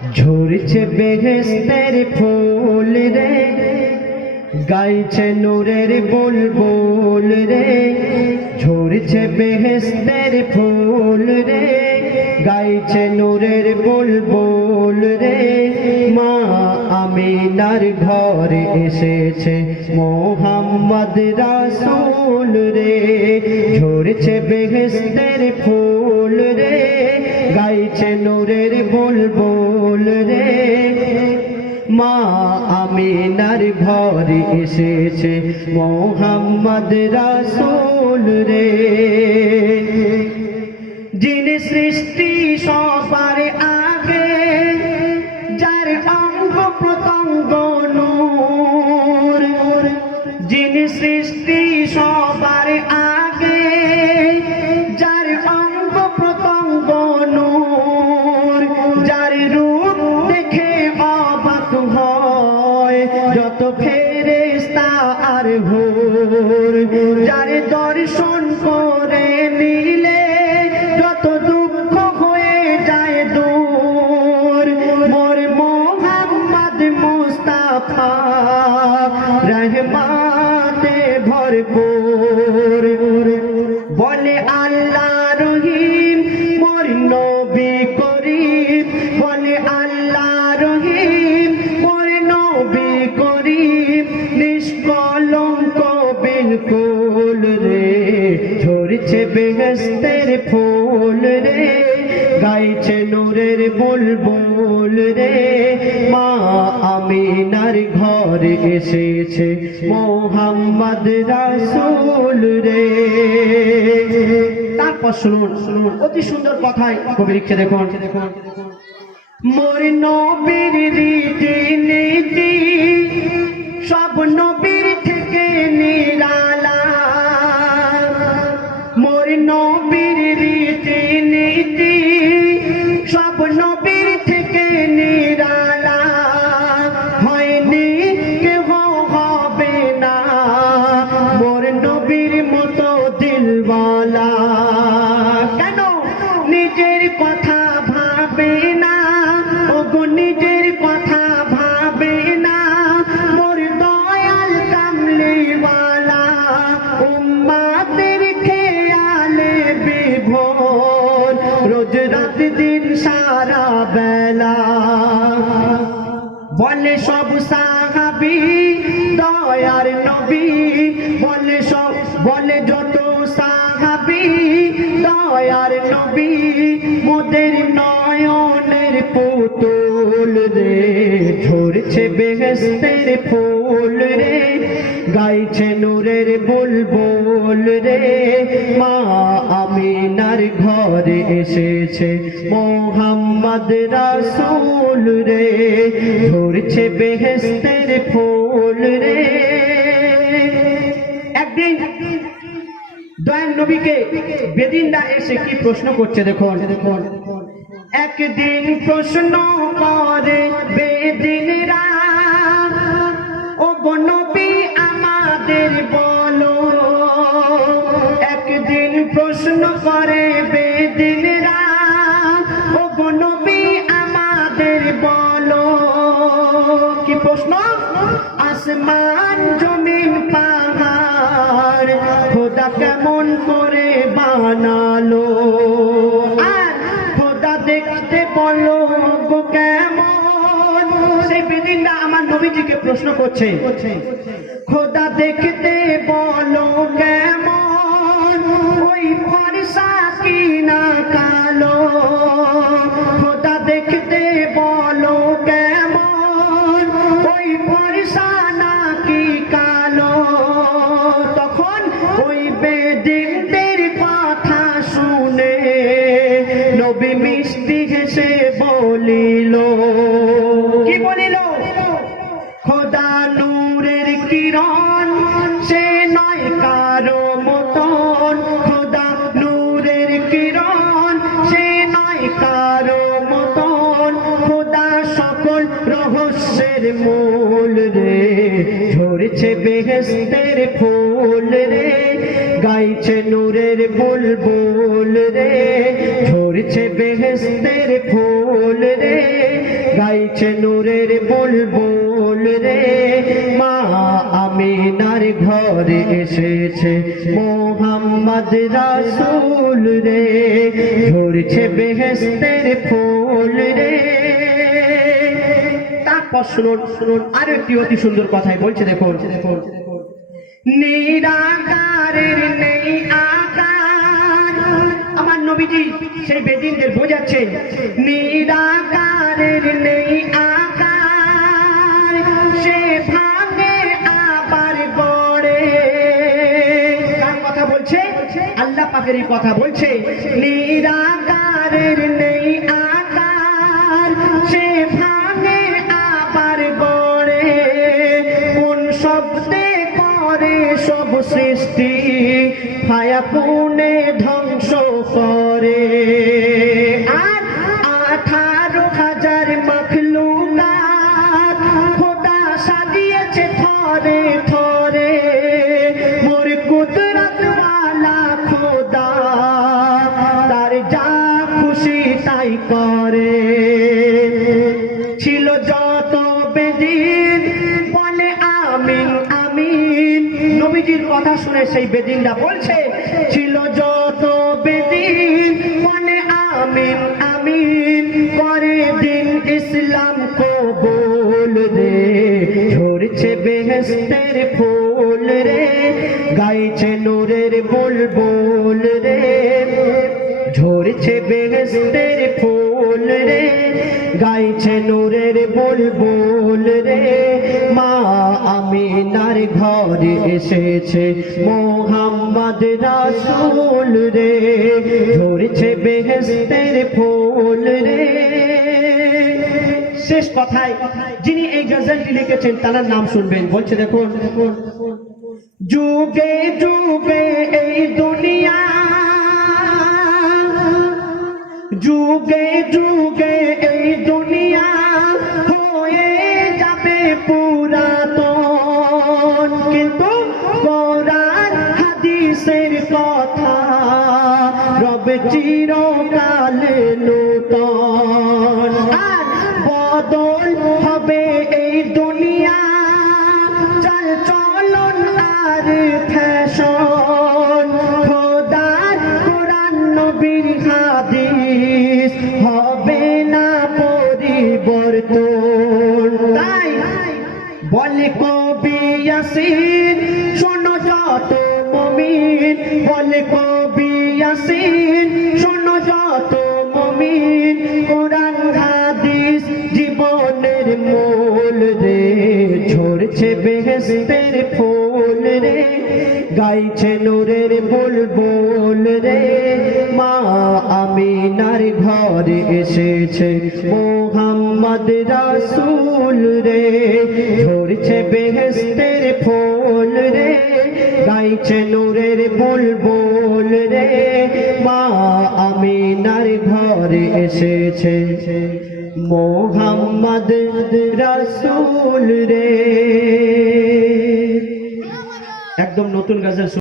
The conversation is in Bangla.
ঝরছে বেহেস্তের ফুল রে, গাইছে নূরের বুলবুল রে। ঝরছে বেহেস্তের ফুল রে, গাইছে নূরের বুলবুল রে। মা আমিনার ঘরে এসেছে মোহাম্মদ রাসূল রে। ঝরছে বেহেস্তের ফুল রে গাইছে নূরের বুলবুল রে। মা আমিনার ঘরে এসেছে মোহাম্মদ রাসুল রে। যিনি সৃষ্টি ফেরেস্তা আর ভোর যার দর্শন করে নিলে যত দুঃখ হয়ে যায় দূর। মোর মোহাম্মদ মুস্তাফা, রহমাতে ভরপুর। বিলকুল রে। ঝরছে বেহস্তের ফুল রে। গাইছে নূরের বুলবুল রে। মা আমিনার ঘরে এসেছে মোহাম্মদ রাসূল রে। তারপর শুনুন শুনুন, অতি সুন্দর কথায় কবি লিখছে, দেখুন। মোর নবীর রীতি নীতি, সব নবীর নবীর রীতি সারা বেলা। বলে সব সাহাবি, দয়ার নবী। বলে সব, বলে যত সাহাবি, দয়ার নবী। মোদের নয়নের পুতুল রে, ঝরছে বেহেস্তের ফুল রে, গাইছে নূরের বুলবুল রে। ঘরে এসেছে মোহাম্মদ রাসুল রে। ধরছে বেহেস্তের ফুল রে। একদিন দয়াল নবীকে বেদিনরা এসে কি প্রশ্ন করছে দেখুন। একদিন প্রশ্ন প্রশ্ন, আসমান জমিন পাহাড়, খোদা কেমন করে বানালো? আর খোদা দেখতে বলো গো কেমন? সেই বেদিনরা আমার নবীজিকে প্রশ্ন করছে। খোদা দেখতে বলো কেমন? ওই ফর্সা বেহেস্তের ফুল রে, গাইছে নূরের বুলবুল রে। ঝরছে বেহেস্তের ফুল রে, গাইছে নূরের বুলবুল রে। মা আমিনার ঘরে এসেছে, মোহাম্মদ রাসূল রে। ঝরছে বেহেস্তের ফুল রে। তারপর শুনুন শুনুন আরও একটি অতি সুন্দর কথাই বলছে দেখুন দেখুন। আমার নবীজি সেই বেদিনদের বোঝাচ্ছে, নিরাকারের নেই আকার। সে ভাঙে আবার কথা বলছে? আল্লাহ পাকেরই কথা বলছে, নিরাকারের নেই পুনে ধ্বংস করে। আর আঠারো হাজার মখলুকাত খোদা সাজিয়েছে থরে থরে। মোর কুদরত ওয়ালা খোদা, তার যা খুশি তাই করে। কথা শুনে সেই বেদিনরা বলছে, ছিল যত বেদিন বলে আমিন আমিন করে দিন ইসলাম কবুল রে। ঝরছে বেহেস্তের ফুল রে, গাইছে নূরের বুলবুল রে। ঝরছে বেহেস্তের ফুল রে, গাইছে নূরের বুলবুল আমিনার ঘরে এসেছে মোহাম্মদ রাসূল রে। ঝরছে বেহেস্তের ফুল রে। শেষ কথায় যিনি এই গজলটি লিখেছেন তার নাম শুনবেন। বলছে, দেখুন, যুগে যুগে এই দুনিয়া, যুগে যুগে এই দুনিয়া হয়ে যাবে পুরাতন রবে চিরকাল নূতন। আর বদল হবে এই দুনিয়া। চল চলন আর ফ্যাশন। খোদার কোরআন নবীর হাদিস হবে না পরিবর্তন। তাই বলে কবি ইয়াসিন, শোনো যত মমিন, বলে কবি ইয়াসিন, শোনো যত মমিন, কোরআন, হাদিস জীবনের মূল রে। ঝরছে বেহেস্তের ফুল রে, গাইছে নূরের বুলবুল রে। মা আমিনার ঘরে এসেছে মোহাম্মদ রাসূল রে। ঝরছে বেহেস্তের ফুল রে, গাইছে নূরের বুলবুল এসেছে। মোহাম্মদ রাসুল রে। একদম নতুন গাজল